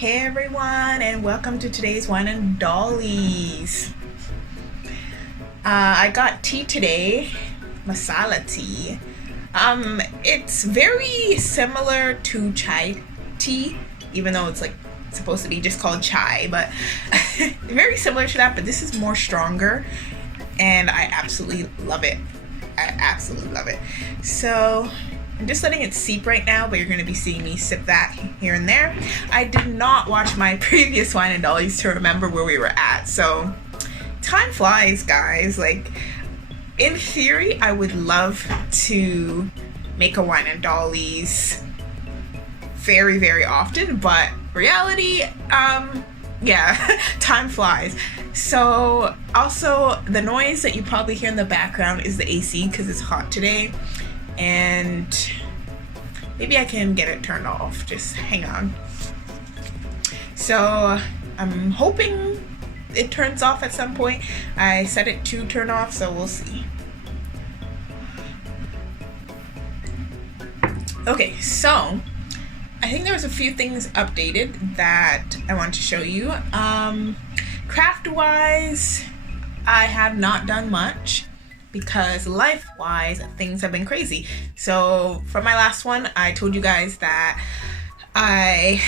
Hey everyone, and welcome to today's wine and Dollies. I got tea today, masala tea. It's very similar to chai tea, even though it's like supposed to be just called chai, but very similar to that, but this is more stronger, and I absolutely love it. So I'm just letting it seep right now, but you're going to be seeing me sip that here and there. I did not watch my previous wine and Dollies to remember where we were at, so time flies, guys. Like, in theory, I would love to make a wine and Dollies very, very often, but reality, yeah, time flies. So also the noise that you probably hear in the background is the AC because it's hot today, and maybe I can get it turned off. Just hang on. So I'm hoping it turns off at some point. I set it to turn off, so we'll see. Okay, so I think there was a few things updated that I want to show you. Craft wise, I have not done much because life wise things have been crazy. So for my last one, I told you guys that I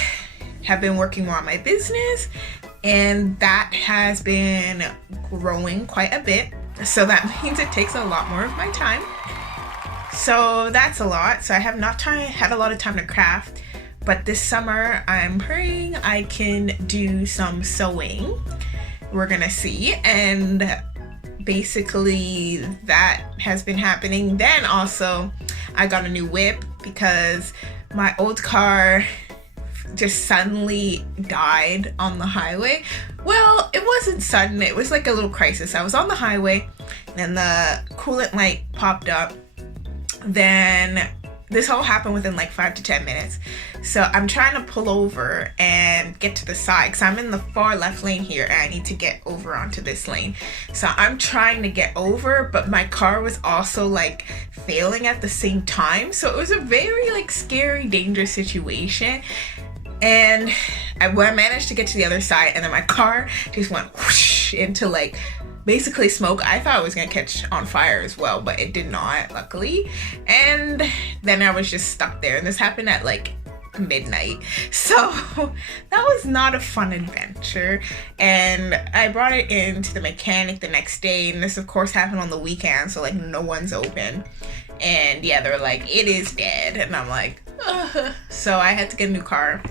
have been working more on my business, and that has been growing quite a bit. So that means it takes a lot more of my time. So that's a lot. So I have not had a lot of time to craft, but this summer I'm praying I can do some sewing. We're gonna see. And basically that has been happening. Then also I got a new whip because my old car just suddenly died on the highway. Well, it wasn't sudden, it was like a little crisis. I was on the highway and the coolant light popped up. Then this all happened within like 5 to 10 minutes. So I'm trying to pull over and get to the side because I'm in the far left lane here and I need to get over onto this lane. So I'm trying to get over, but my car was also like failing at the same time. So it was a very like scary, dangerous situation. And I managed to get to the other side, and then my car just went whoosh into like basically smoke. I thought it was gonna catch on fire as well, but it did not, luckily. And then I was just stuck there, and this happened at like midnight. So that was not a fun adventure, and I brought it into the mechanic the next day, and this of course happened on the weekend, so like no one's open. And yeah, they're like, it is dead, and I'm like, ugh. So I had to get a new car.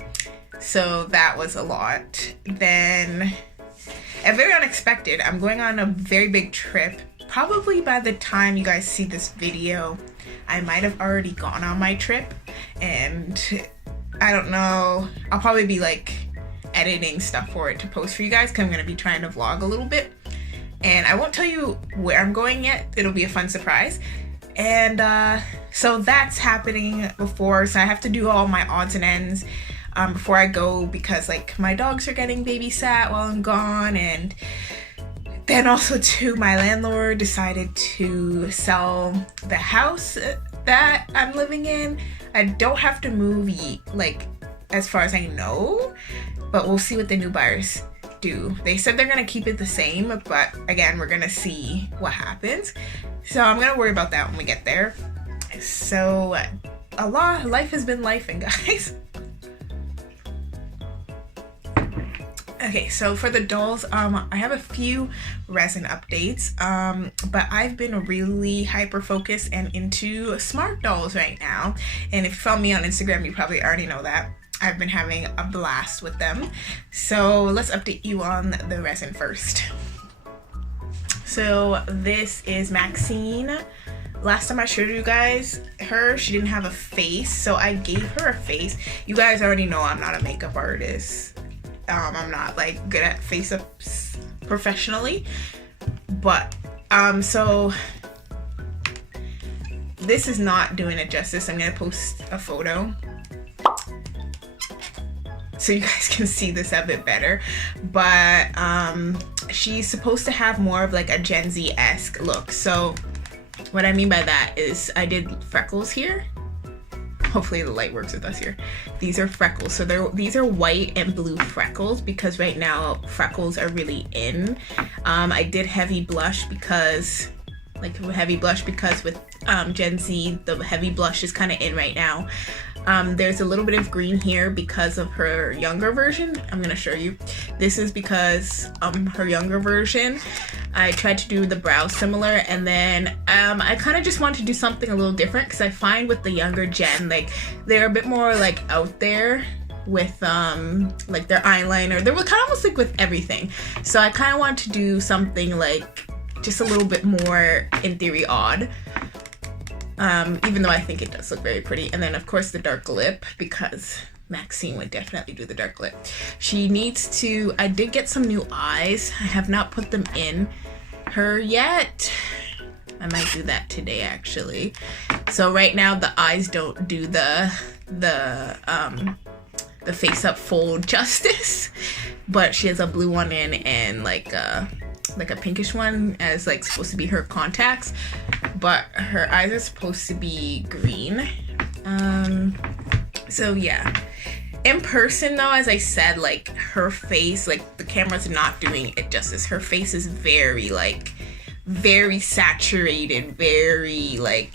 So that was a lot. Then very unexpected, I'm going on a very big trip. Probably by the time you guys see this video, I might have already gone on my trip, and I don't know, I'll probably be like editing stuff for it to post for you guys because I'm going to be trying to vlog a little bit, and I won't tell you where I'm going yet. It'll be a fun surprise. And so that's happening before, so I have to do all my odds and ends before I go, because like my dogs are getting babysat while I'm gone. And then also too, my landlord decided to sell the house that I'm living in. I don't have to move like as far as I know, but we'll see what the new buyers do. They said they're gonna keep it the same, but again, we're gonna see what happens. So I'm gonna worry about that when we get there. So life has been lifing, guys. Okay, so for the dolls, I have a few resin updates, but I've been really hyper focused and into smart dolls right now. And if you follow me on Instagram, you probably already know that. I've been having a blast with them. So let's update you on the resin first. So this is Maxine. Last time I showed you guys her, she didn't have a face, so I gave her a face. You guys already know I'm not a makeup artist. I'm not like good at face ups professionally, but so this is not doing it justice. I'm gonna post a photo so you guys can see this a bit better, but she's supposed to have more of like a Gen Z-esque look. So what I mean by that is I did freckles here, hopefully the light works with us here. These are freckles. So these are white and blue freckles because right now freckles are really in. I did heavy blush because with Gen Z, the heavy blush is kind of in right now. There's a little bit of green here because of her younger version. I'm gonna show you. This is because her younger version, I tried to do the brows similar, and then I kind of just wanted to do something a little different because I find with the younger gen, like they're a bit more like out there with like their eyeliner. They were kind of almost like with everything. So I kind of want to do something like just a little bit more, in theory, odd. Even though I think it does look very pretty. And then of course the dark lip, because Maxine would definitely do the dark lip. She needs to, I did get some new eyes. I have not put them in her yet. I might do that today actually. So right now the eyes don't do the face up full justice, but she has a blue one in and like a pinkish one as like supposed to be her contacts, but her eyes are supposed to be green. So yeah, in person though, as I said, like her face, like the camera's not doing it justice. Her face is very like very saturated, very like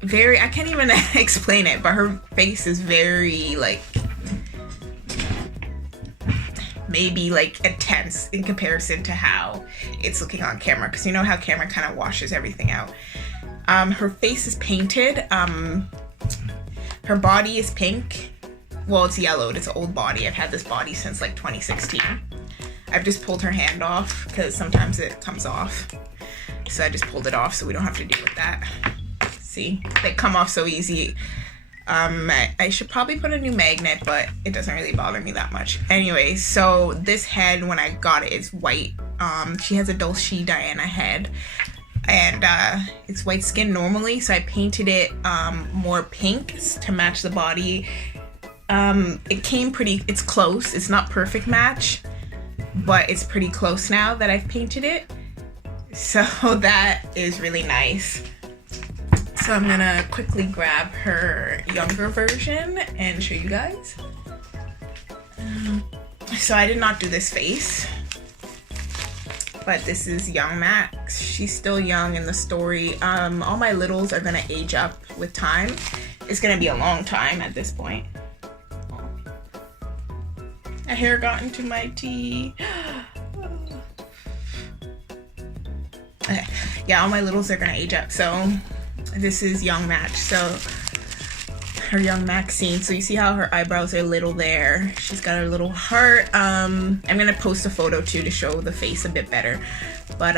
very, I can't even explain it, but her face is very like maybe like intense in comparison to how it's looking on camera, because you know how camera kind of washes everything out. Her face is painted. Her body is pink. Well, it's yellowed. It's an old body. I've had this body since like 2016. I've just pulled her hand off because sometimes it comes off. So I just pulled it off so we don't have to deal with that. See, they come off so easy. I should probably put a new magnet, but it doesn't really bother me that much. Anyway, so this head, when I got it, is white. She has a Dolce Diana head, and it's white skin normally, so I painted it more pink to match the body. It came pretty, it's close. It's not perfect match, but it's pretty close now that I've painted it. So that is really nice. So I'm gonna quickly grab her younger version and show you guys. So I did not do this face, but this is young Max. She's still young in the story. All my littles are gonna age up with time. It's gonna be a long time at this point. A hair got into my tea. Okay. Yeah, all my littles are gonna age up. So this is young Max. So her young Maxine. So you see how her eyebrows are little there. She's got her little heart. I'm gonna post a photo too to show the face a bit better. But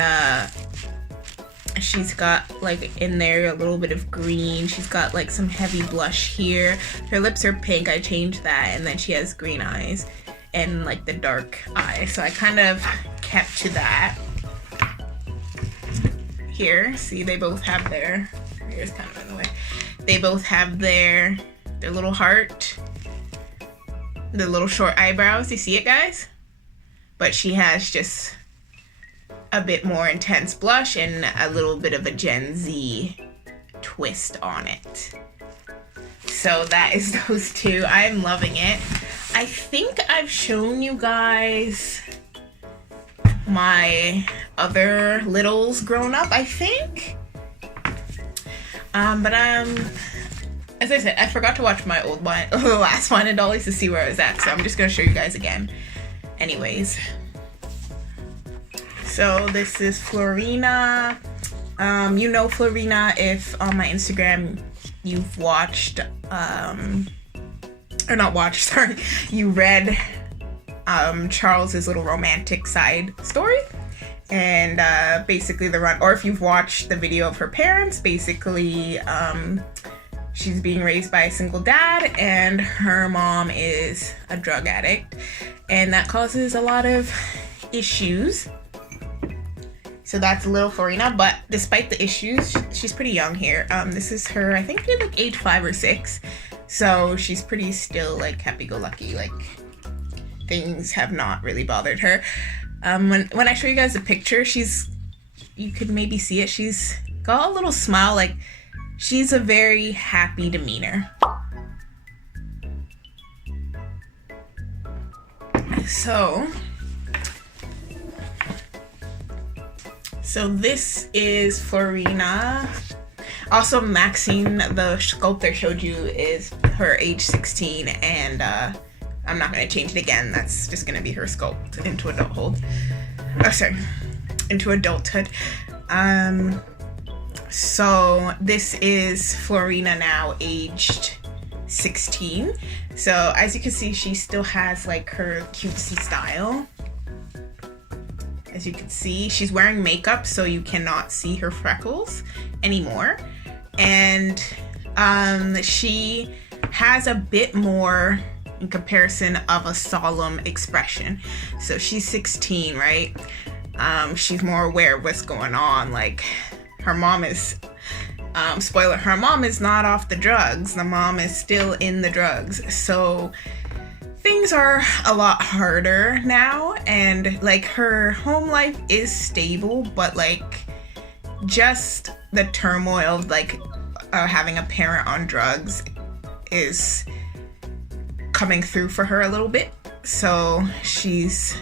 she's got like in there a little bit of green. She's got like some heavy blush here. Her lips are pink. I changed that, and then she has green eyes and like the dark eyes. So I kind of kept to that. Here, see, they both have their, here's kind of in the way. They both have their little heart, the little short eyebrows. You see it, guys? But she has just a bit more intense blush and a little bit of a Gen Z twist on it. So that is those two. I'm loving it. I think I've shown you guys my other littles grown up, I think. But as I said, I forgot to watch my old one, the last one in Dollies, to see where I was at. So I'm just gonna show you guys again. Anyways, so this is Florina. You know Florina if on my Instagram you've watched, or not watched, sorry, you read Charles's little romantic side story, and basically the run, or if you've watched the video of her parents, basically she's being raised by a single dad and her mom is a drug addict, and that causes a lot of issues. So that's little Florina, but despite the issues, she's pretty young here. This is her, I think they're like age 5 or 6, so she's pretty still like happy-go-lucky, like things have not really bothered her. When I show you guys the picture, you could maybe see it, she's got a little smile, like she's a very happy demeanor. So this is Florina. Also, Maxine, the sculptor showed you, is her age 16, and I'm not going to change it again. That's just going to be her sculpt into adulthood. Into adulthood. So this is Florina now, aged 16. So as you can see, she still has like her cutesy style. As you can see, she's wearing makeup, so you cannot see her freckles anymore. And she has a bit more, in comparison, of a solemn expression. So she's 16, right? She's more aware of what's going on. Like, her mom is, spoiler, her mom is not off the drugs. The mom is still in the drugs. So things are a lot harder now, and like her home life is stable, but like just the turmoil of like having a parent on drugs is coming through for her a little bit. So she's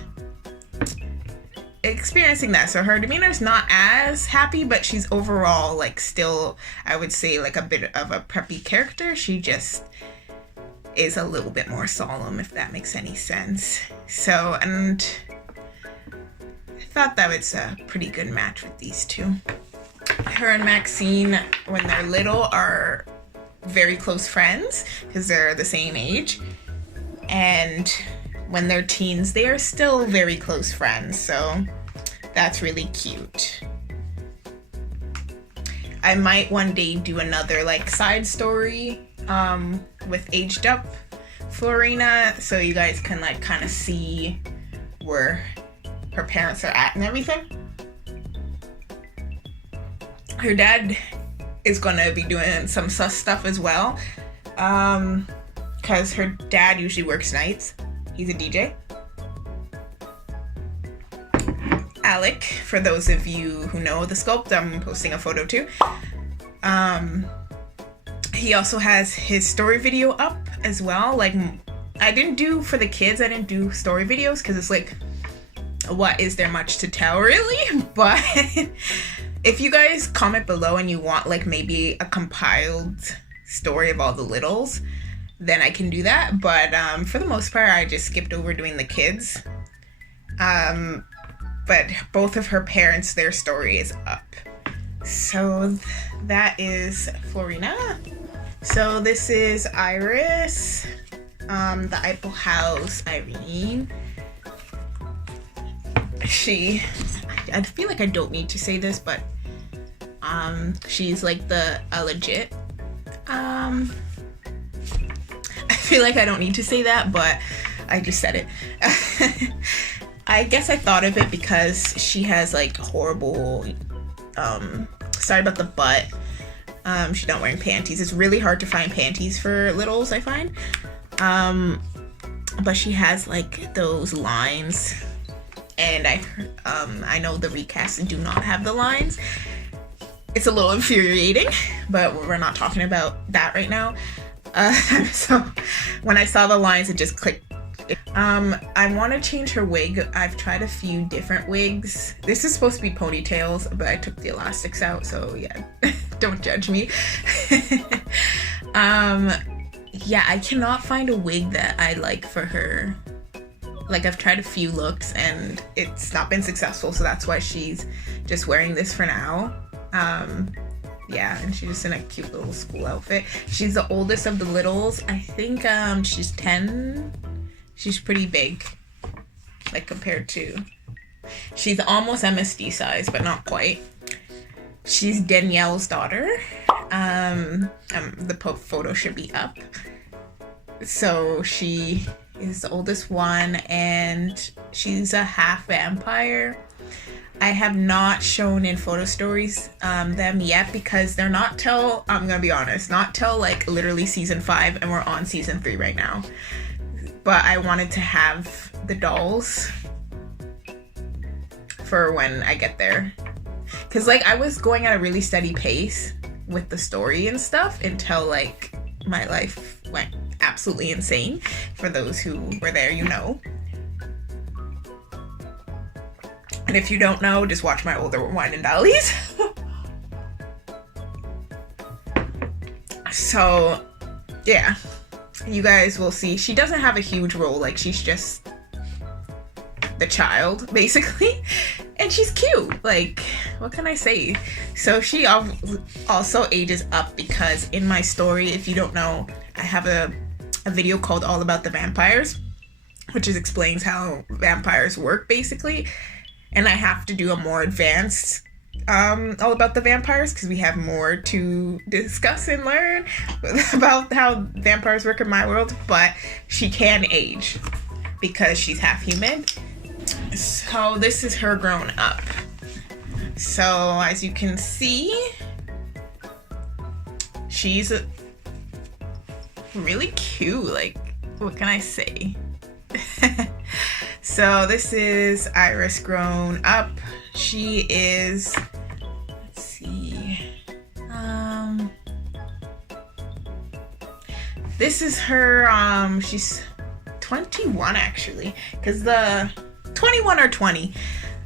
experiencing that. So her demeanor's not as happy, but she's overall like still, I would say, like a bit of a preppy character. She just is a little bit more solemn, if that makes any sense. So, and I thought that was a pretty good match with these two. Her and Maxine, when they're little, are very close friends because they're the same age. And when they're teens, they are still very close friends. So that's really cute. I might one day do another like side story with aged up Florina, so you guys can like kind of see where her parents are at and everything. Her dad is gonna be doing some sus stuff as well, because her dad usually works nights. He's a DJ. Alec, for those of you who know the sculpt, I'm posting a photo too. He also has his story video up as well. Like, I didn't do for the kids, I didn't do story videos because it's like, what is there much to tell really? But if you guys comment below and you want like maybe a compiled story of all the littles, then I can do that. But for the most part, I just skipped over doing the kids. But both of her parents, their story is up. So that is Florina. So this is Iris, the Apple House Irene. I feel like I don't need to say this, but she's like the legit. I feel like I don't need to say that, but I just said it. I guess I thought of it because she has like horrible, sorry about the butt. She's not wearing panties. It's really hard to find panties for littles, I find. But she has like those lines, and I know the recasts do not have the lines. It's a little infuriating, but we're not talking about that right now. So when I saw the lines, it just clicked. I want to change her wig. I've tried a few different wigs. This is supposed to be ponytails, but I took the elastics out, so yeah, don't judge me. Yeah, I cannot find a wig that I like for her. Like, I've tried a few looks and it's not been successful, so that's why she's just wearing this for now. Yeah, and she's just in a cute little school outfit. She's the oldest of the littles. I think she's 10. She's pretty big, like compared to, she's almost MSD size, but not quite. She's Danielle's daughter. The photo should be up. So she is the oldest one, and she's a half vampire. I have not shown in photo stories them yet because they're not till, I'm gonna be honest, not till like literally season 5, and we're on season 3 right now. But I wanted to have the dolls for when I get there. Because like I was going at a really steady pace with the story and stuff until like my life went absolutely insane. For those who were there, you know. And if you don't know, just watch my older Wine and Dollies. So, yeah. You guys will see. She doesn't have a huge role. Like, she's just the child, basically. And she's cute. Like, what can I say? So she also ages up because in my story, if you don't know, I have a video called All About the Vampires, which explains how vampires work, basically. And I have to do a more advanced All About the Vampires because we have more to discuss and learn about how vampires work in my world. But she can age because she's half human. So this is her grown up. So as you can see, she's really cute. Like, what can I say? So this is Iris grown up. She is, let's see, this is her, she's 21 actually, because the 21 or 20,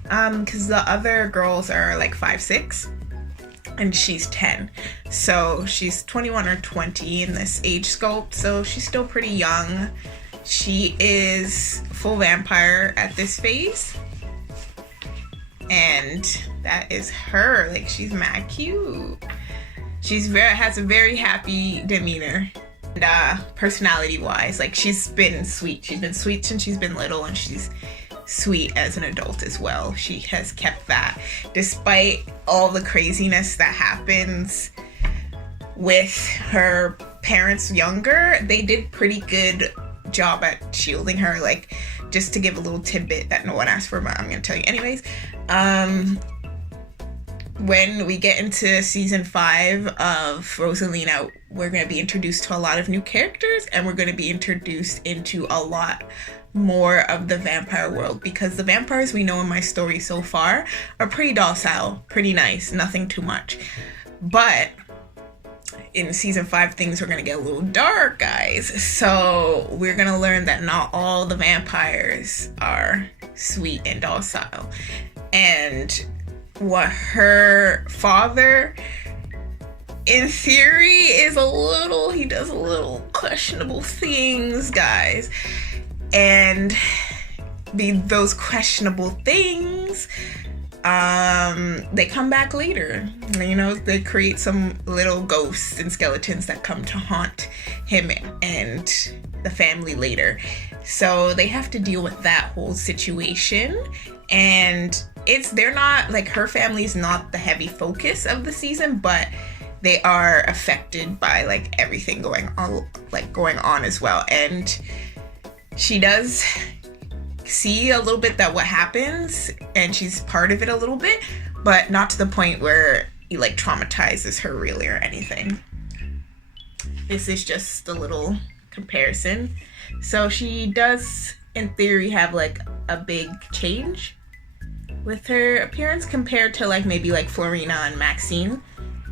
because the other girls are like 5'6", and she's 10. So she's 21 or 20 in this age scope, so she's still pretty young. She is full vampire at this phase. And that is her. Like, she's mad cute. Has a very happy demeanor. And personality wise, like, she's been sweet. She's been sweet since she's been little, and she's sweet as an adult as well. She has kept that. Despite all the craziness that happens with her parents younger, they did pretty good job at shielding her. Like, just to give a little tidbit that no one asked for, but I'm gonna tell you anyways. When we get into season 5 of Rosalina, we're gonna be introduced to a lot of new characters, and we're gonna be introduced into a lot more of the vampire world, because the vampires we know in my story so far are pretty docile, pretty nice, nothing too much. But in season 5, things are gonna get a little dark, guys. So we're gonna learn that not all the vampires are sweet and docile. And what her father, in theory, he does a little questionable things, guys. And those questionable things, they come back later. You know, they create some little ghosts and skeletons that come to haunt him and the family later. So they have to deal with that whole situation. And they're not, like, her family is not the heavy focus of the season, but they are affected by, like, everything going on as well. And she does see a little bit that what happens, and she's part of it a little bit, but not to the point where he, like, traumatizes her really or anything. This is just a little comparison. So she does, in theory, have, like, a big change with her appearance compared to, like, maybe like Florina and Maxine.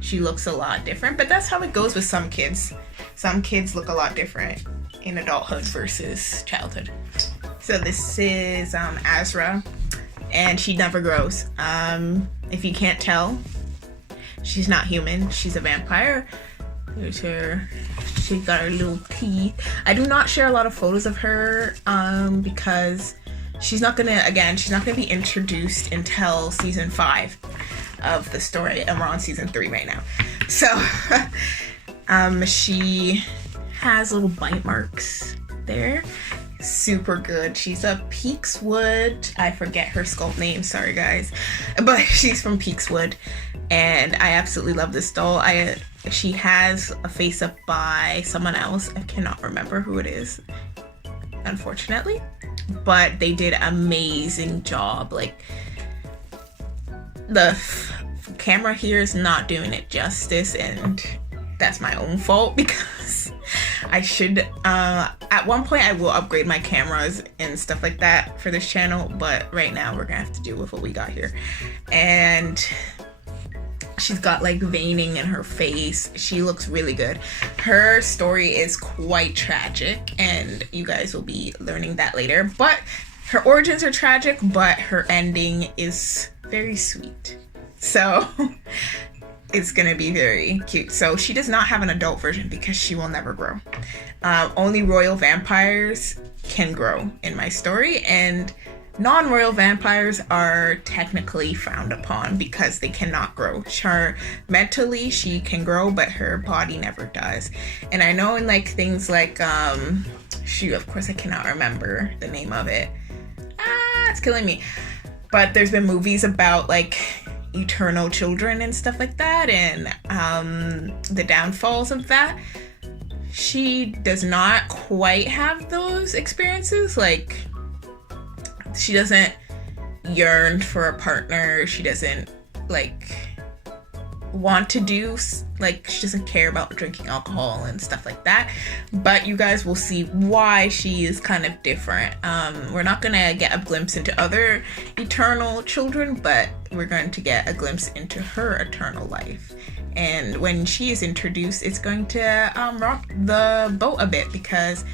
She looks a lot different, but that's how it goes with some kids. Some kids look a lot different in adulthood versus childhood. So this is Azra, and she never grows. If you can't tell, she's not human. She's a vampire. There's her. She got her little teeth. I do not share a lot of photos of her because she's not gonna be introduced until season 5 of the story, and we're on season 3 right now. So she has little bite marks there. Super good. She's a Peakswood. I forget her sculpt name, sorry guys, but she's from Peakswood, and I absolutely love this doll. She has a face up by someone else. I cannot remember who it is, unfortunately, but they did an amazing job. Like, the camera here is not doing it justice, and that's my own fault because I should, at one point I will upgrade my cameras and stuff like that for this channel, but right now we're gonna have to deal with what we got here. And She's got like veining in her face. She looks really good. Her story is quite tragic, and you guys will be learning that later. But her origins are tragic, but her ending is very sweet. So it's gonna be very cute. So she does not have an adult version because she will never grow. Only royal vampires can grow in my story, and non-royal vampires are technically frowned upon because they cannot grow. Mentally she can grow, but her body never does. And I know in like things like shoot, of course I cannot remember the name of it. It's killing me. But there's been movies about like eternal children and stuff like that, and the downfalls of that. She does not quite have those experiences. Like, she doesn't yearn for a partner. She doesn't like want to do, like, she doesn't care about drinking alcohol and stuff like that. But you guys will see why she is kind of different. We're not gonna get a glimpse into other eternal children, but we're going to get a glimpse into her eternal life. And when she is introduced, it's going to rock the boat a bit, because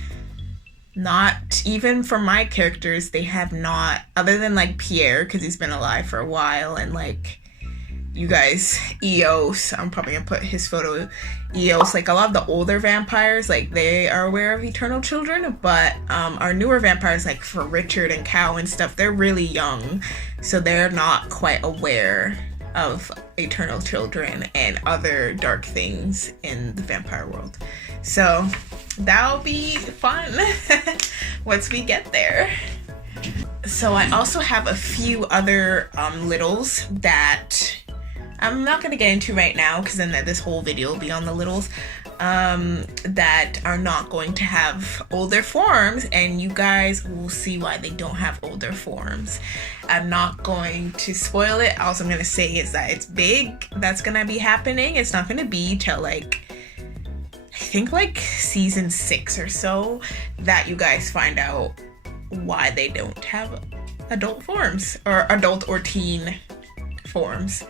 not even for my characters, they have not, other than like Pierre, because he's been alive for a while, and like you guys, Eos, I'm probably gonna put his photo. Eos, like a lot of the older vampires, like they are aware of eternal children, but our newer vampires, like for Richard and Cal and stuff, they're really young, so they're not quite aware of eternal children and other dark things in the vampire world. So that'll be fun once we get there. So I also have a few other littles that I'm not going to get into right now, because then this whole video will be on the littles, that are not going to have older forms, and you guys will see why they don't have older forms. I'm not going to spoil it. All I'm going to say is that it's big. That's going to be happening. It's not going to be till like, I think like season 6 or so, that you guys find out why they don't have adult forms, or adult or teen forms.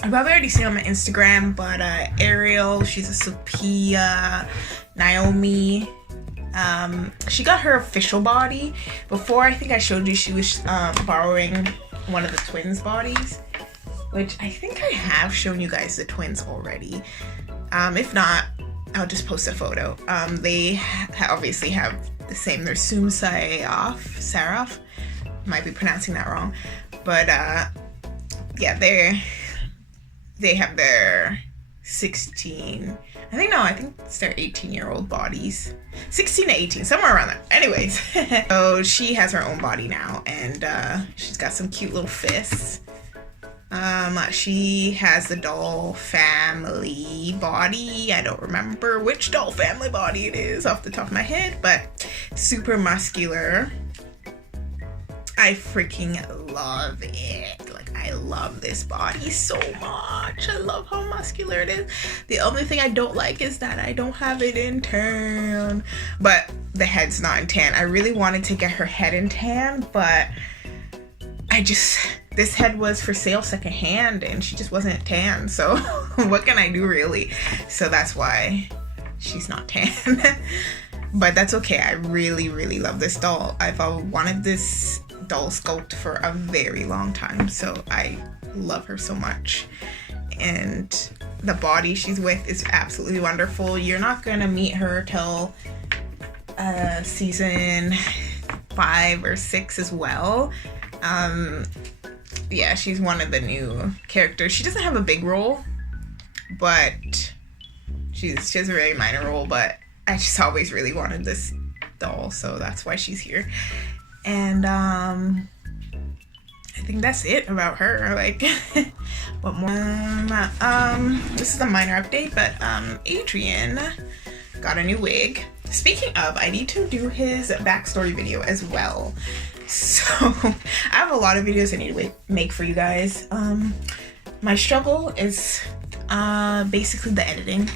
I've probably already seen on my Instagram, but Ariel, she's a Sophia, Naomi, she got her official body. Before, I think I showed you, she was borrowing one of the twins' bodies, which I think I have shown you guys the twins already. If not, I'll just post a photo. They obviously have the same, they're Saraf, might be pronouncing that wrong, but yeah, they have their 16, I think it's their 18-year-old bodies. 16 to 18, somewhere around there. Anyways, so she has her own body now, and she's got some cute little fists. She has the doll family body. I don't remember which doll family body it is off the top of my head, but super muscular. I freaking love it. Like, I love this body so much. I love how muscular it is. The only thing I don't like is that I don't have it in tan. But the head's not in tan. I really wanted to get her head in tan, but this head was for sale secondhand and she just wasn't tan. So what can I do really? So that's why she's not tan. But that's okay. I really, really love this doll. I've wanted this doll sculpt for a very long time, so I love her so much. And the body she's with is absolutely wonderful. You're not gonna meet her till season 5 or 6 as well. Yeah, she's one of the new characters. She doesn't have a big role, but she has a very minor role, but I just always really wanted this doll, so that's why she's here. And I think that's it about her. Like, what more? This is a minor update, but Adrian got a new wig. Speaking of, I need to do his backstory video as well. So I have a lot of videos I need to make for you guys. My struggle is basically the editing.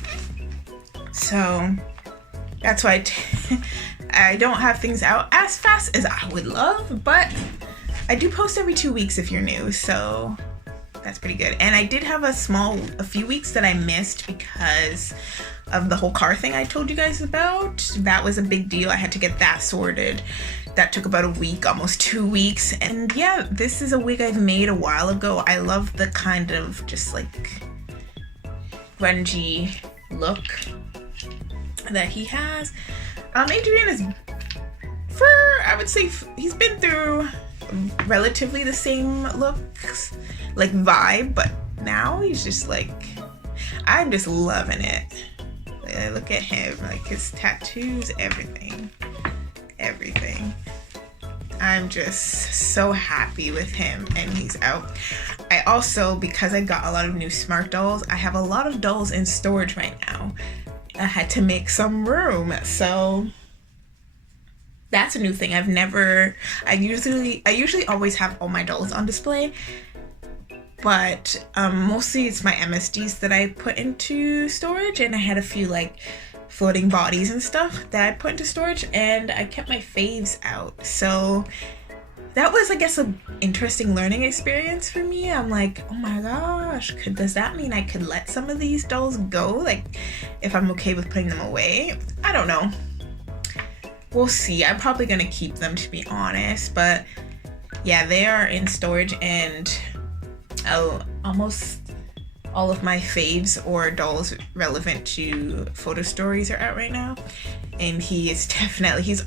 So that's why I don't have things out as fast as I would love, but I do post every 2 weeks if you're new, so that's pretty good. And I did have a few weeks that I missed because of the whole car thing I told you guys about. That was a big deal. I had to get that sorted. That took about a week, almost 2 weeks. And yeah, this is a wig I've made a while ago. I love the kind of just like grungy look that he has. Adrian is, I would say he's been through relatively the same looks, like vibe, but now he's just like, I'm just loving it. Look at him, like his tattoos, everything. I'm just so happy with him, and he's out. I also, because I got a lot of new smart dolls, I have a lot of dolls in storage right now. I had to make some room, so that's a new thing. I usually always have all my dolls on display, but mostly it's my MSDs that I put into storage, and I had a few like floating bodies and stuff that I put into storage, and I kept my faves out. So that was, I guess, an interesting learning experience for me. I'm like, oh my gosh, does that mean I could let some of these dolls go? Like, if I'm okay with putting them away? I don't know. We'll see. I'm probably gonna keep them, to be honest, but yeah, they are in storage, and almost all of my faves or dolls relevant to photo stories are out right now, and he's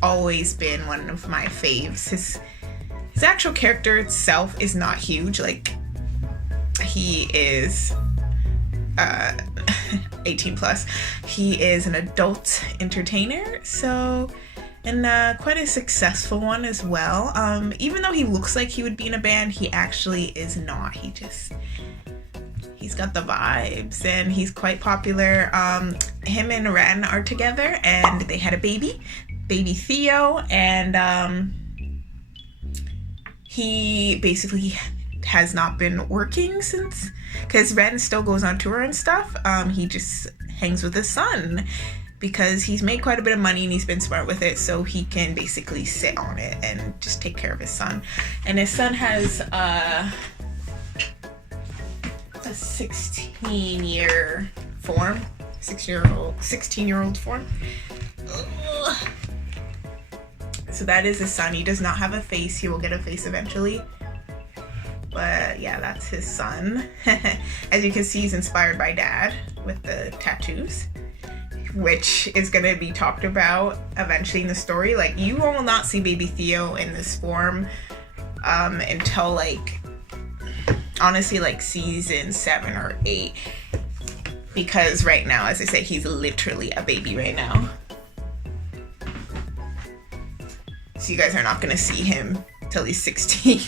always been one of my faves. His actual character itself is not huge. Like, he is 18 plus. He is an adult entertainer, so, and quite a successful one as well. Even though he looks like he would be in a band, he actually is not. He's got the vibes, and he's quite popular. Him and Ren are together, and they had a baby Theo, and he basically has not been working since, because Ren still goes on tour and stuff. He just hangs with his son because he's made quite a bit of money, and he's been smart with it, so he can basically sit on it and just take care of his son. And his son has a 16-year form. 16-year-old form. Ugh. So that is his son. He does not have a face. He will get a face eventually. But yeah, that's his son. As you can see, he's inspired by Dad with the tattoos, which is going to be talked about eventually in the story. Like, you will not see baby Theo in this form until, like, honestly, like season 7 or 8, because right now, as I said, he's literally a baby right now. So you guys are not going to see him till he's 16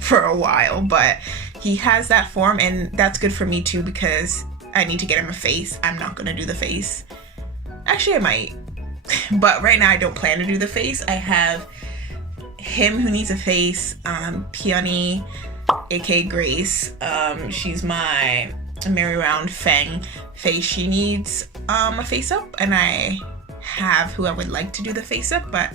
for a while, but he has that form, and that's good for me too, because I need to get him a face. I'm not going to do the face. Actually, I might, but right now I don't plan to do the face. I have him who needs a face, Peony, aka Grace. She's my Merry Round Fang face. She needs a face up, and I have who I would like to do the face up, but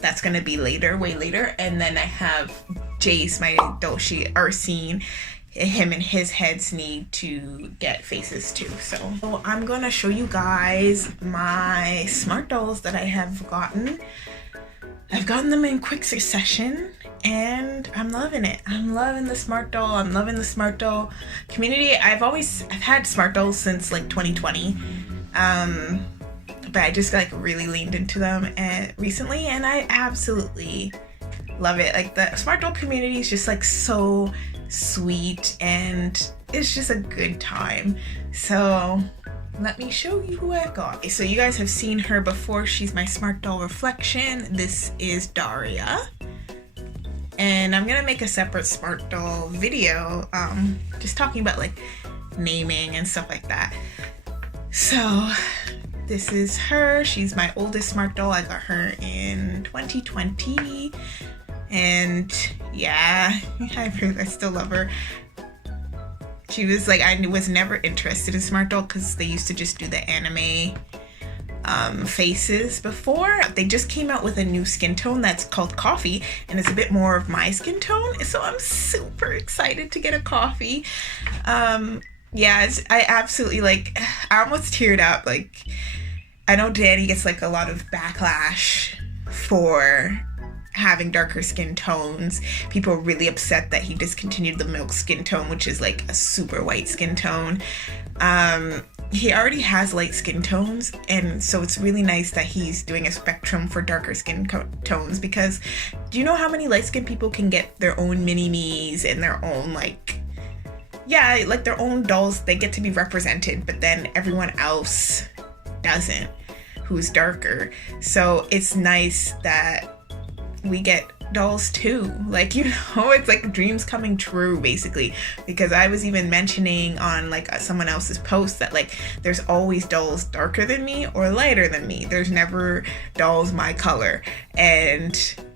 that's gonna be later, way later. And then I have Jace, my Dollies Arsene. Him and his heads need to get faces too. So I'm gonna show you guys my smart dolls that I have gotten. I've gotten them in quick succession, and I'm loving it. I'm loving the smart doll. I'm loving the smart doll community. I've had smart dolls since like 2020. But I just like really leaned into them recently, and I absolutely love it. Like, the smart doll community is just like so sweet, and it's just a good time. So let me show you who I've got. So you guys have seen her before. She's my smart doll reflection. This is Daria, and I'm gonna make a separate smart doll video just talking about like naming and stuff like that. So this is her. She's my oldest smart doll. I got her in 2020, and yeah, I still love her. She was like, I was never interested in smart doll because they used to just do the anime faces before. They just came out with a new skin tone that's called coffee, and it's a bit more of my skin tone, so I'm super excited to get a coffee. Yeah, I absolutely, like, I almost teared up. Like, I know Danny gets like a lot of backlash for having darker skin tones. People are really upset that he discontinued the milk skin tone, which is like a super white skin tone. He already has light skin tones, and so it's really nice that he's doing a spectrum for darker skin tones, because do you know how many light skin people can get their own mini-me's and their own, like, yeah, like their own dolls? They get to be represented, but then everyone else doesn't, who's darker. So it's nice that we get dolls too, like, you know, it's like dreams coming true basically, because I was even mentioning on like someone else's post that like there's always dolls darker than me or lighter than me. There's never dolls my color, and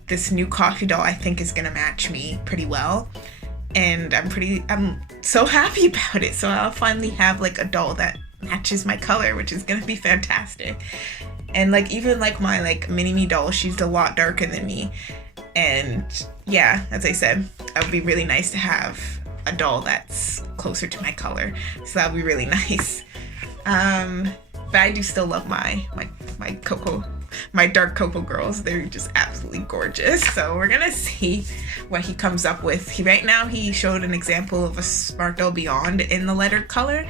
this new coffee doll I think is gonna match me pretty well, and I'm so happy about it. So I'll finally have like a doll that matches my color, which is gonna be fantastic. And like even like my like mini-me doll, she's a lot darker than me. And yeah, as I said, it would be really nice to have a doll that's closer to my color. So that would be really nice. But I do still love my dark cocoa girls. They're just absolutely gorgeous. So we're gonna see what he comes up with. Right now he showed an example of a Smart Doll Beyond in the lettered color.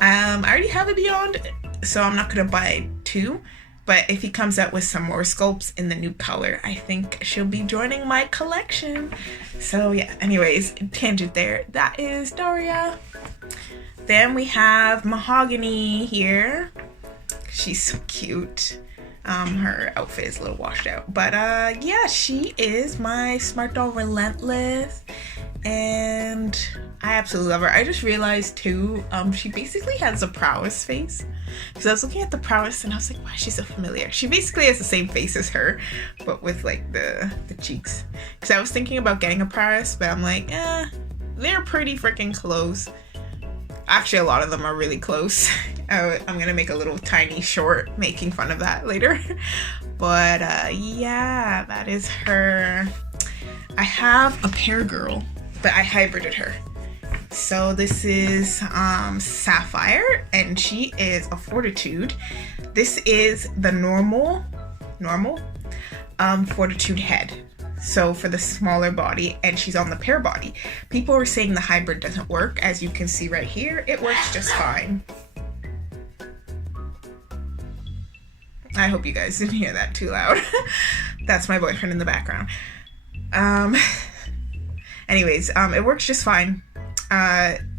I already have a Beyond, so I'm not gonna buy two. But if he comes out with some more sculpts in the new color, I think she'll be joining my collection. So yeah, anyways, tangent there. That is Daria. Then we have Mahogany here. She's so cute. Her outfit is a little washed out. But yeah, she is my Smart Doll Relentless. And I absolutely love her. I just realized too, she basically has a prowess face. Because I was looking at the prowess and I was like, why is she so familiar? She basically has the same face as her, but with like the cheeks. Because I was thinking about getting a prowess, but I'm like, they're pretty freaking close. Actually, a lot of them are really close. I'm gonna make a little tiny short making fun of that later. But yeah, that is her. I have a pear girl, but I hybrided her. So this is Sapphire, and she is a Fortitude. This is the normal Fortitude head. So for the smaller body, and she's on the pear body. People were saying the hybrid doesn't work. As you can see right here, it works just fine. I hope you guys didn't hear that too loud. That's my boyfriend in the background. Anyways, it works just fine.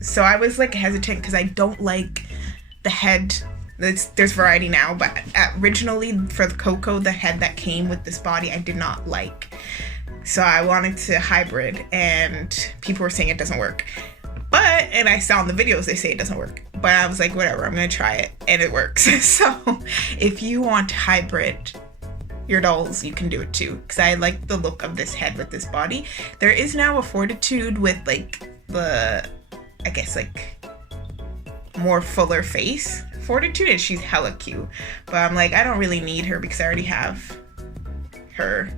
So I was like hesitant because I don't like the head. There's variety now, but originally for the Coco, the head that came with this body, I did not like. So I wanted to hybrid, and people were saying it doesn't work. And I saw in the videos they say it doesn't work. But I was like, whatever, I'm gonna try it, and it works. So if you want to hybrid your dolls, you can do it too, because I like the look of this head with this body. There is now a Fortitude with like the, I guess like more fuller face Fortitude, and she's hella cute. But I'm like, I don't really need her because I already have her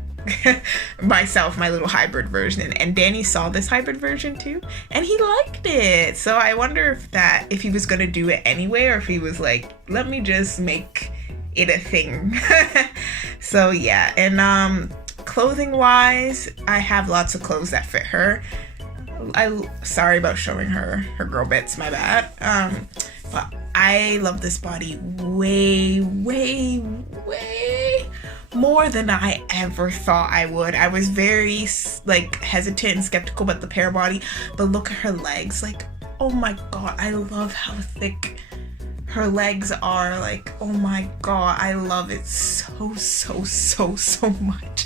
myself, my little hybrid version. And Danny saw this hybrid version too, and he liked it. So I wonder if he was gonna do it anyway, or if he was like, let me just make it a thing. So yeah, and clothing wise, I have lots of clothes that fit her. Sorry about showing her girl bits, my bad. But I love this body way more than I ever thought I would. I was very like hesitant and skeptical about the pear body, but look at her legs. Like, oh my god, I love how thick her legs are. Like, oh my god, I love it so much.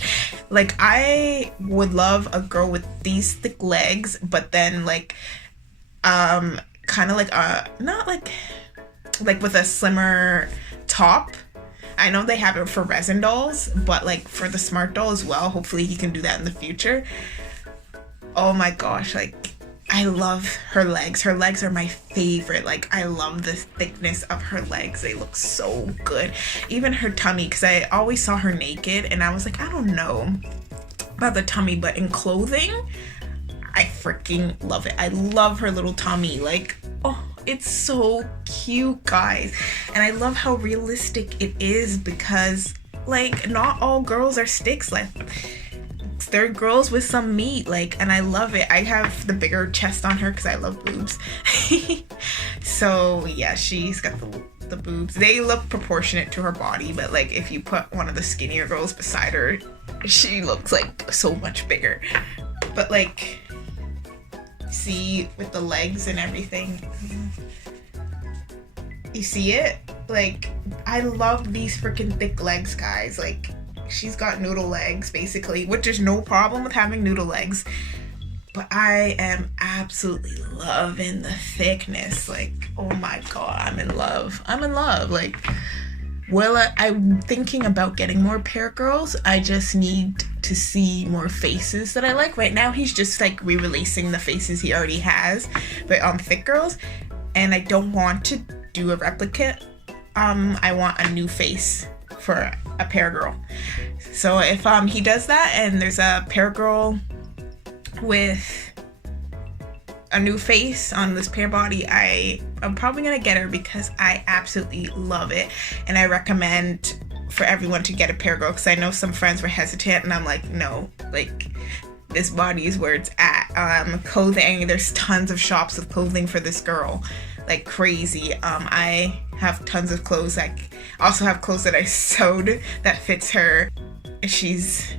Like, I would love a girl with these thick legs, but then like kind of like not like with a slimmer top. I know they have it for resin dolls, but like for the Smart Doll as well. Hopefully he can do that in the future. Oh my gosh, like I love her legs. Her legs are my favorite. Like, I love the thickness of her legs. They look so good. Even her tummy, because I always saw her naked and I was like, I don't know about the tummy, but in clothing, I freaking love it. I love her little tummy. Like, oh, it's so cute, guys. And I love how realistic it is because, like, not all girls are sticks. Like, they're girls with some meat, like, and I love it. I have the bigger chest on her because I love boobs. So yeah, she's got the boobs. They look proportionate to her body, but like if you put one of the skinnier girls beside her, she looks like so much bigger. But like, see, with the legs and everything, you see it? Like, I love these freaking thick legs, guys. Like, she's got noodle legs, basically, which there's no problem with having noodle legs. But I am absolutely loving the thickness. Like, oh my god, I'm in love. I'm in love. Like, well, I'm thinking about getting more pair girls. I just need to see more faces that I like. Right now, he's just like re-releasing the faces he already has, but on thick girls. And I don't want to do a replicate. I want a new face for a pair girl. So if he does that and there's a pair girl with a new face on this pair body, I'm probably gonna get her because I absolutely love it, and I recommend for everyone to get a pair girl because I know some friends were hesitant and I'm like, no, like, this body is where it's at. Clothing, there's tons of shops of clothing for this girl, like crazy. I have tons of clothes. I also have clothes that I sewed that fits her. She's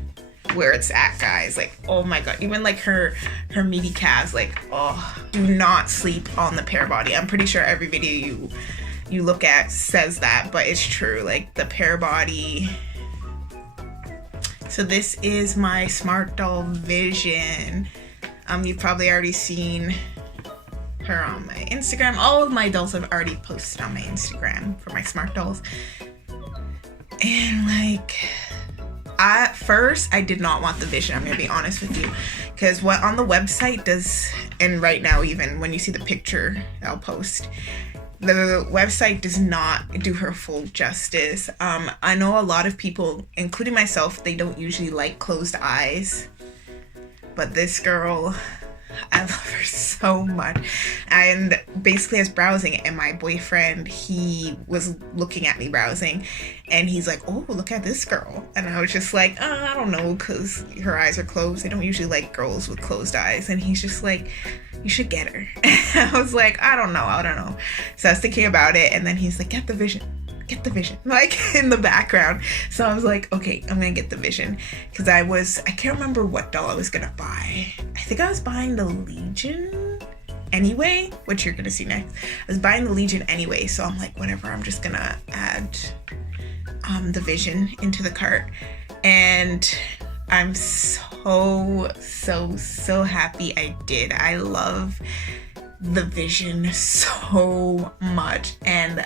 where it's at, guys. Like, oh my god, even like her meaty calves, like, oh, do not sleep on the pair body. I'm pretty sure every video you look at says that, but it's true. Like, the pair body. So this is my Smart Doll Vision. You've probably already seen her on my Instagram. All of my dolls I've already posted on my Instagram for my Smart Dolls. And like, at first I did not want the Vision, I'm gonna be honest with you, because what on the website does, and right now even when you see the picture I'll post, the website does not do her full justice. I know a lot of people, including myself, they don't usually like closed eyes, but this girl, I love her so much. And basically I was browsing and my boyfriend, he was looking at me browsing and he's like, oh, look at this girl. And I was just like, I don't know, because her eyes are closed. They don't usually like girls with closed eyes. And he's just like, you should get her. I was like, I don't know. So I was thinking about it and then he's like, get the Vision, like in the background. So I was like, okay, I'm gonna get the Vision, because I can't remember what doll I was gonna buy. I think I was buying the Legion anyway, which you're gonna see next. I was buying the Legion anyway, so I'm like, whatever, I'm just gonna add the Vision into the cart. And I'm so happy I did. I love the Vision so much, and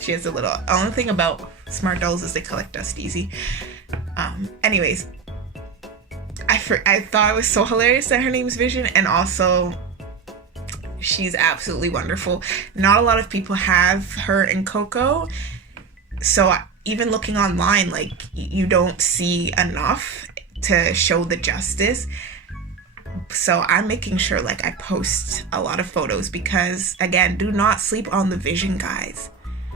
she has a little, only thing about Smart Dolls is they collect dust easy. Anyways, I thought it was so hilarious that her name's Vision, and also she's absolutely wonderful. Not a lot of people have her in Coco, so even looking online, like, you don't see enough to show the justice. So I'm making sure, like, I post a lot of photos because, again, do not sleep on the Vision, guys.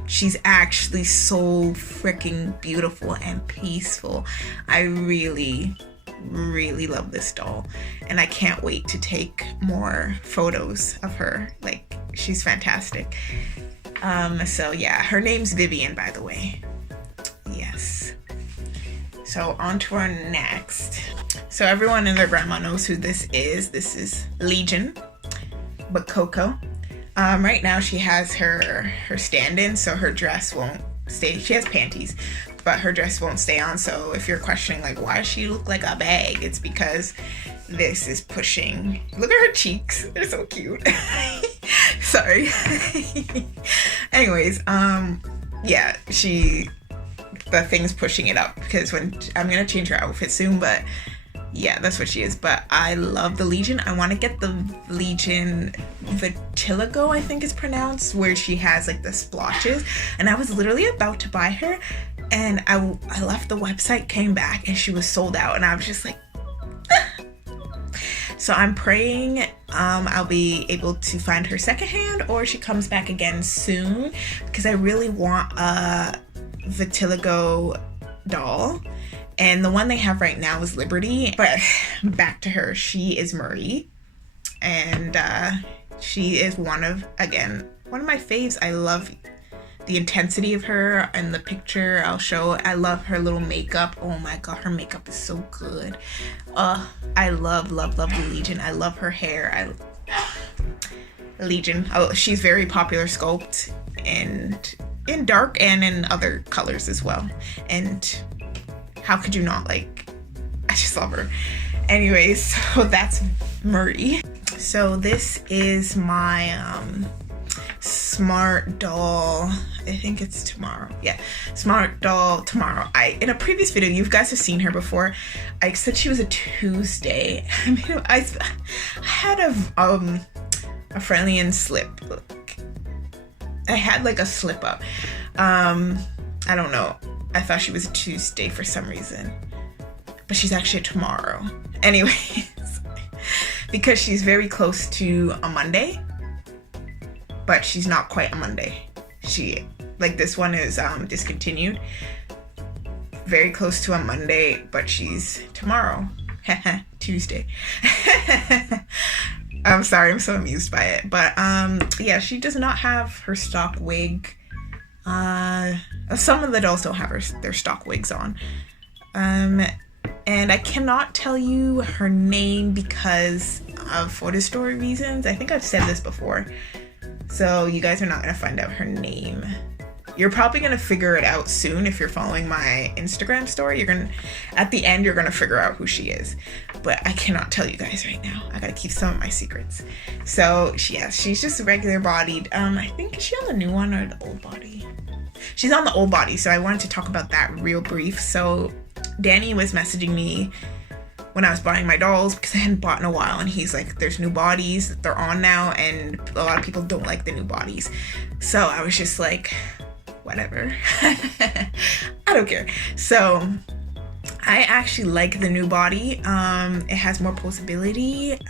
She's actually so freaking beautiful and peaceful. I really love this doll, and I can't wait to take more photos of her. Like, she's fantastic. So yeah, her name's Vivian, by the way. Yes. So on to our next. So everyone and their grandma knows who this is. This is Legion, but Coco. Right now she has her stand-in, so her dress won't stay. She has panties, but her dress won't stay on. So if you're questioning, like, why does she look like a bag? It's because this is pushing. Look at her cheeks. They're so cute. Sorry. Anyways, yeah, the thing's pushing it up because when I'm gonna change her outfit soon, but Yeah, that's what she is. But I love the Legion. I want to get the Legion Vitiligo, I think it's pronounced, where she has like the splotches. And I was literally about to buy her, and I left the website, came back, and she was sold out. And I was just like, so I'm praying I'll be able to find her secondhand, or she comes back again soon, because I really want a vitiligo doll. And the one they have right now is Liberty. But back to her. She is Marie. And she is one of my faves. I love the intensity of her in the picture. I'll show. I love her little makeup. Oh my god, her makeup is so good. I love the Legion. I love her hair. Legion. Oh, she's very popular sculpt, and in dark and in other colors as well. And how could you not? Like, I just love her. Anyways, so that's Marie. So this is my smart doll. I think it's tomorrow. Yeah, smart doll tomorrow. In a previous video, you guys have seen her before. I said she was a Tuesday. I mean, I had a friendly and slip. I had like a slip up. I don't know. I thought she was a Tuesday for some reason, but she's actually tomorrow. Anyways, because she's very close to a Monday, but she's not quite a Monday. Like this one is discontinued. Very close to a Monday, but she's tomorrow. Tuesday. I'm sorry, I'm so amused by it. But yeah, she does not have her stock wig. Some of the dolls don't have their stock wigs on. And I cannot tell you her name because of photo story reasons. I think I've said this before. So you guys are not going to find out her name. You're probably going to figure it out soon if you're following my Instagram story. At the end, you're going to figure out who she is. But I cannot tell you guys right now. I got to keep some of my secrets. So she's just regular bodied. I think, is she on the new one or the old body? She's on the old body. So I wanted to talk about that real brief. So Danny was messaging me when I was buying my dolls because I hadn't bought in a while, and he's like, there's new bodies that they're on now, and a lot of people don't like the new bodies. So I was just like, whatever. I don't care. So I actually like the new body. It has more posability.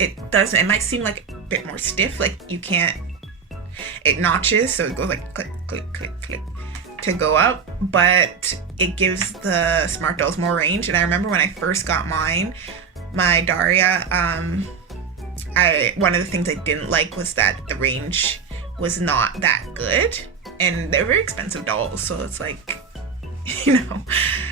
It might seem like a bit more stiff, like it notches, so it goes like click, click, click, click to go up, but it gives the smart dolls more range. And I remember when I first got my Daria, one of the things I didn't like was that the range was not that good, and they're very expensive dolls, so it's like,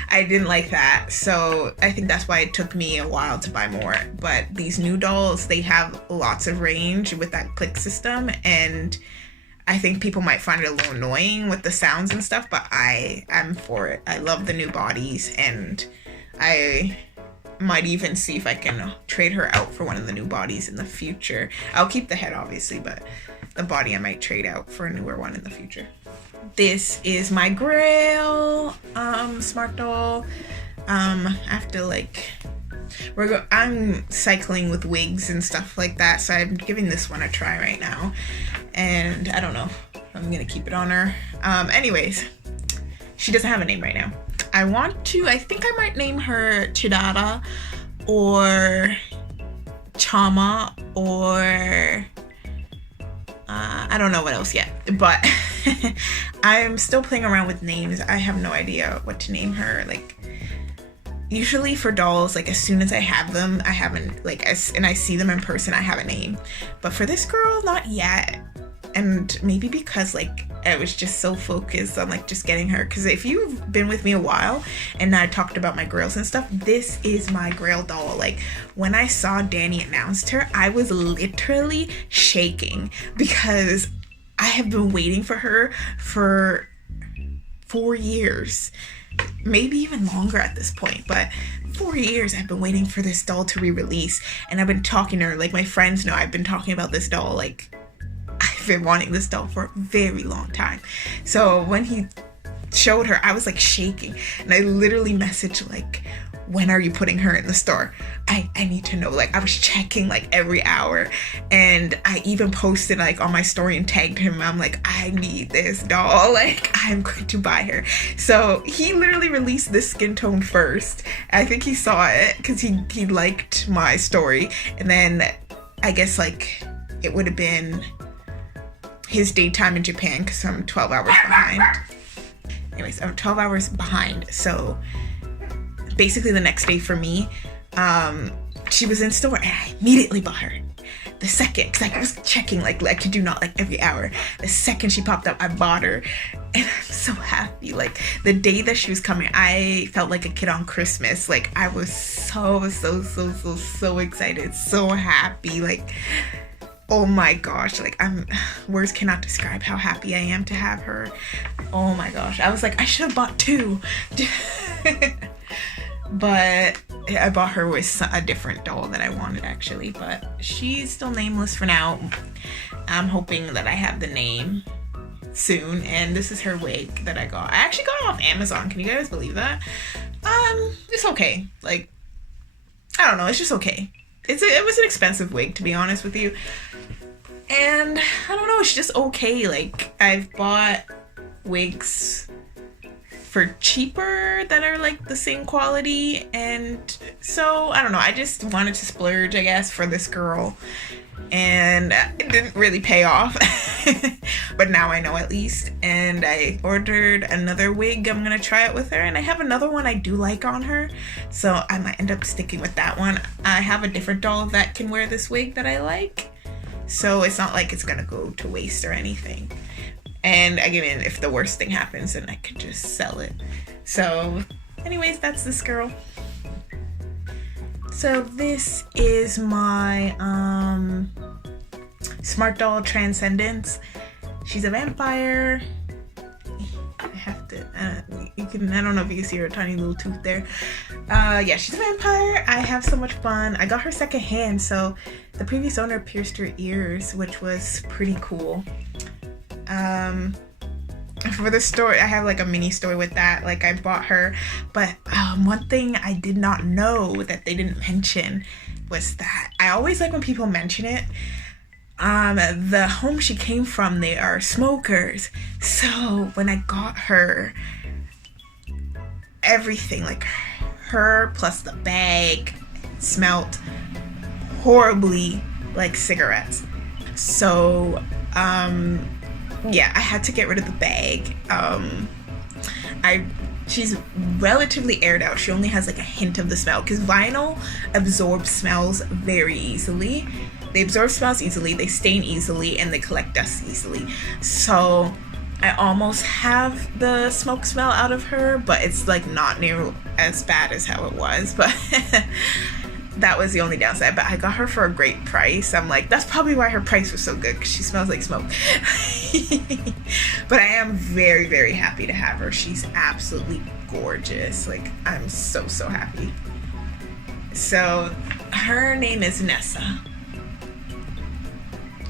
I didn't like that. So I think that's why it took me a while to buy more. But these new dolls, they have lots of range with that click system, and I think people might find it a little annoying with the sounds and stuff, but I'm for it. I love the new bodies, and I might even see if I can trade her out for one of the new bodies in the future. I'll keep the head, obviously, but the body I might trade out for a newer one in the future. This is my Grail smart doll. I have to I'm cycling with wigs and stuff like that, so I'm giving this one a try right now, and I don't know if I'm gonna keep it on her. Anyways, she doesn't have a name right now. I think I might name her Chidara or Chama, or I don't know what else yet, but I'm still playing around with names. I have no idea what to name her. Like, usually for dolls, like as soon as I have them, I haven't, and I see them in person, I have a name. But for this girl, not yet. And maybe because I was just so focused on just getting her. Because if you've been with me a while and I talked about my Grails and stuff, this is my Grail doll. When I saw Danny announced her, I was literally shaking because I have been waiting for her for 4 years. Maybe even longer at this point, but 4 years I've been waiting for this doll to re-release, and I've been talking to her, my friends know I've been talking about this doll, I've been wanting this doll for a very long time. So when he showed her, I was shaking, and I literally messaged when are you putting her in the store? I need to know. Like, I was checking like every hour, and I even posted like on my story and tagged him. I'm like, I need this doll. Like, I'm going to buy her. So he literally released this skin tone first. I think he saw it because he liked my story, and then I guess like it would have been his daytime in Japan because I'm 12 hours behind. Anyways, I'm 12 hours behind. So basically the next day for me, she was in store and I immediately bought her. The second, because I was checking like to do not like every hour. The second she popped up, I bought her, and I'm so happy. Like, the day that she was coming, I felt like a kid on Christmas. Like, I was so excited, so happy. Like, oh my gosh, like, words cannot describe how happy I am to have her. Oh my gosh, I was like, I should have bought two. But I bought her with a different doll that I wanted, actually, but she's still nameless for now. I'm hoping that I have the name soon. And this is her wig that I got. I actually got it off Amazon. Can you guys believe that? It's okay. Like, I don't know, it's just okay. It was an expensive wig, to be honest with you. And I don't know, it's just okay. Like, I've bought wigs for cheaper that are like the same quality, and so I don't know, I just wanted to splurge, I guess, for this girl, and it didn't really pay off. But now I know, at least. And I ordered another wig. I'm gonna try it with her, and I have another one I do like on her, so I might end up sticking with that one. I have a different doll that can wear this wig that I like, so it's not like it's gonna go to waste or anything. And again, if the worst thing happens, then I could just sell it. So anyways, that's this girl. So this is my Smart Doll Transcendence. She's a vampire. I have to, I don't know if you can see her tiny little tooth there. Yeah, she's a vampire. I have so much fun. I got her secondhand, so the previous owner pierced her ears, which was pretty cool. For the story, I have like a mini story with that. Like, I bought her, but one thing I did not know that they didn't mention was that I always like when people mention it. The home she came from, they are smokers. So when I got her, everything, like her plus the bag, smelled horribly like cigarettes. So yeah, I had to get rid of the bag. She's relatively aired out. She only has like a hint of the smell, because vinyl absorbs smells very easily. They absorb smells easily, they stain easily, and they collect dust easily. So I almost have the smoke smell out of her, but it's like not near as bad as how it was. But that was the only downside. But I got her for a great price. I'm like, that's probably why her price was so good, because she smells like smoke. But I am very, very happy to have her. She's absolutely gorgeous. Like, I'm so happy. So her name is Nessa.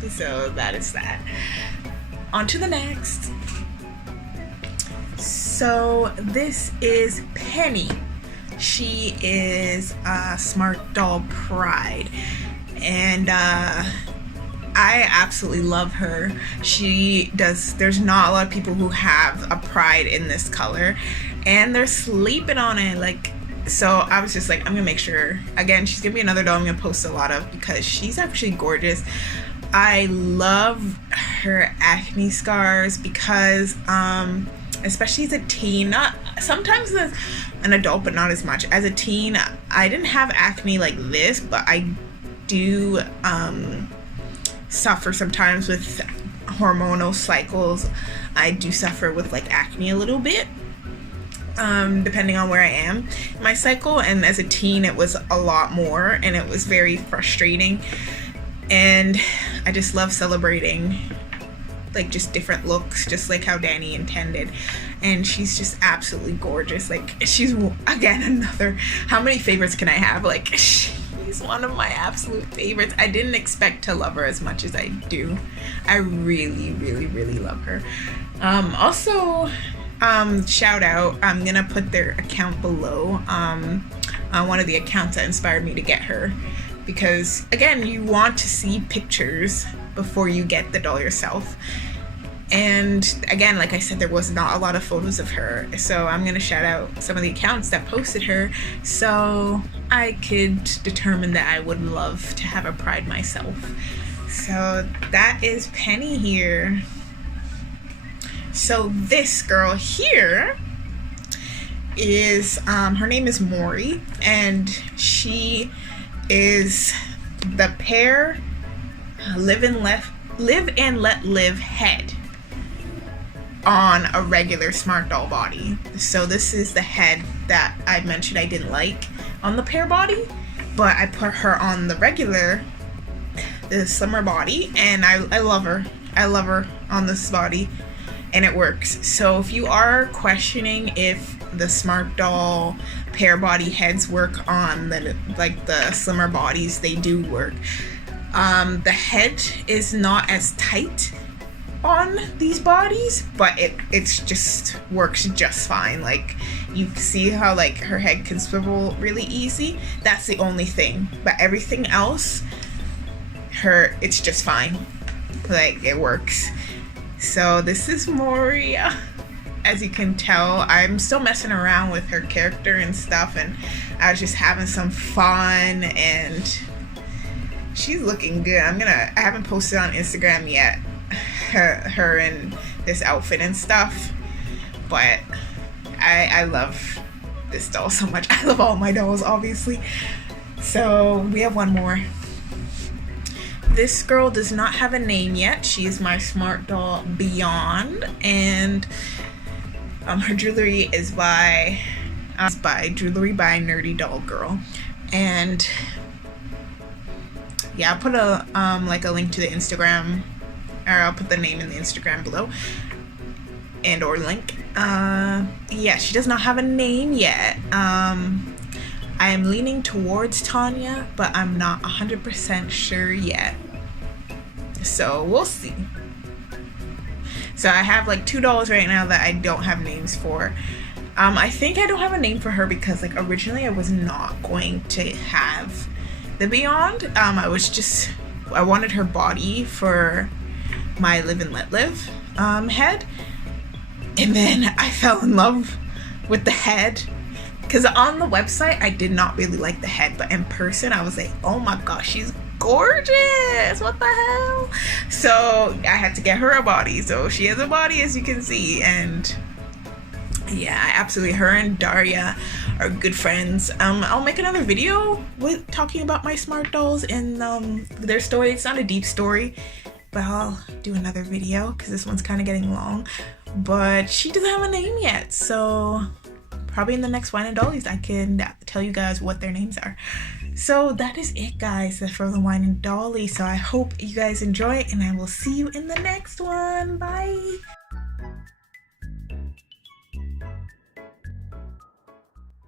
So that is that. On to the next. So this is Penny. She is Smart Doll Pride, and I absolutely love her. There's not a lot of people who have a Pride in this color, and they're sleeping on it. Like, so I was just like, I'm gonna make sure. Again, she's gonna be another doll I'm gonna post a lot of, because she's actually gorgeous. I love her acne scars, because especially as a teen, not sometimes as an adult, but not as much. As a teen, I didn't have acne like this, but I do suffer sometimes with hormonal cycles. I do suffer with like acne a little bit, depending on where I am in my cycle. And as a teen, it was a lot more, and it was very frustrating. And I just love celebrating like just different looks, just like how Danny intended. And she's just absolutely gorgeous. Like, she's, again, another, how many favorites can I have? Like, she's one of my absolute favorites. I didn't expect to love her as much as I do. I really love her. Also, shout out, I'm gonna put their account below. one of the accounts that inspired me to get her, because again, you want to see pictures before you get the doll yourself. And again, like I said, there was not a lot of photos of her, so I'm gonna shout out some of the accounts that posted her so I could determine that I would love to have a pride myself. So that is Penny here. So this girl here is her name is Maury, and she is the Pear Live and Let Live head on a regular Smart Doll body. So this is the head that I mentioned I didn't like on the Pear body, but I put her on the slimmer body, and I love her. I love her on this body, and it works. So if you are questioning if the Smart Doll Pear body heads work on the slimmer bodies, they do work. The head is not as tight on these bodies, but it's just works just fine. Like, you see how like her head can swivel really easy. That's the only thing, but everything else, it's just fine. Like, it works. So this is Moria. As you can tell, I'm still messing around with her character and stuff, and I was just having some fun, and she's looking good. I haven't posted on Instagram yet her in this outfit and stuff, but I love this doll so much. I love all my dolls, obviously. So we have one more. This girl does not have a name yet. She is my Smart Doll Beyond, and her jewelry is by Jewelry by Nerdy Doll Girl. And yeah, I'll put a link to the Instagram, or I'll put the name in the Instagram below, and or link. Yeah, she does not have a name yet. I am leaning towards Tanya, but I'm not 100% sure yet. So we'll see. So I have like $2 right now that I don't have names for. I think I don't have a name for her because like originally I was not going to have the Beyond. I wanted her body for my Live and Let Live head, and then I fell in love with the head, because on the website I did not really like the head, but in person I was like, oh my gosh, she's gorgeous, what the hell. So I had to get her a body. So she has a body, as you can see, and yeah, absolutely, her and Daria are good friends. I'll make another video with talking about my Smart Dolls and their story. It's not a deep story, but I'll do another video because this one's kind of getting long. But she doesn't have a name yet, so probably in the next Wine and Dollies I can tell you guys what their names are. So that is it, guys, for the Wine and Dolly. So I hope you guys enjoy it, and I will see you in the next one. Bye.